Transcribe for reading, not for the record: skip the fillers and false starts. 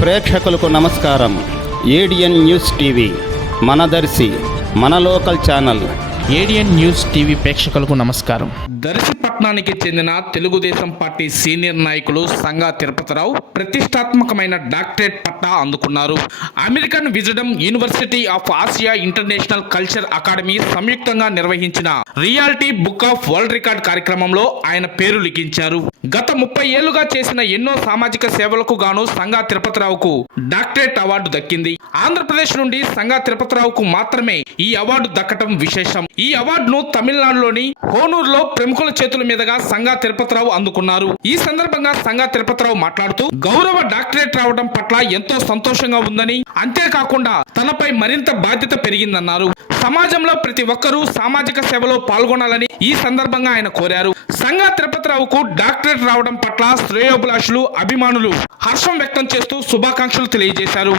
ప్రేక్షకులకు నమస్కారం. ADN news TV మనదర్శి మన local channel. ADN news TV ప్రేక్షకులకు నమస్కారం. దర్శి పట్టణానికి చెందిన తెలుగుదేశం పార్టీ సీనియర్ నాయకులు సంగా తిరుపతిరావు ప్రతిష్టాత్మకమైన డాక్టరేట్ పట్టా అందుకున్నారు. American wisdom university of Asia international culture academy సంయుక్తంగా నిర్వహించిన reality book of world record కార్యక్రమంలో ఆయన పేరు లిఖించారు. గత 30 ఏళ్లుగా చేసిన ఎన్నో సామాజిక సేవలకు గాను సంగా తిరుపతిరావుకు డాక్టరేట్ అవార్డు దక్కింది. ఆంధ్రప్రదేశ్ నుండి సంగా తిరుపతిరావుకు మాత్రమే ఈ అవార్డు దక్కటం విశేషం. ఈ అవార్డును తమిళనాడులోని హోనూరులో ప్రముఖుల చేతుల మీదుగా సంగా తిరుపతిరావు అందుకున్నారు. ఈ సందర్భంగా సంగా తిరుపతిరావు మాట్లాడుతూ గౌరవ డాక్టరేట్ రావడం పట్ల ఎంతో సంతోషంగా ఉందని, అంతేకాకుండా తనపై మరింత బాధ్యత పెరిగిందన్నారు. సమాజంలో ప్రతి ఒక్కరూ సామాజిక సేవలో పాల్గొనాలని ఈ సందర్భంగా ఆయన కోరారు. సంగా తిరుపతిరావుకు డాక్టరేట్ రావడం పట్ల శ్రేయోభిలాషులు, అభిమానులు హర్షం వ్యక్తం చేస్తూ శుభాకాంక్షలు తెలియజేశారు.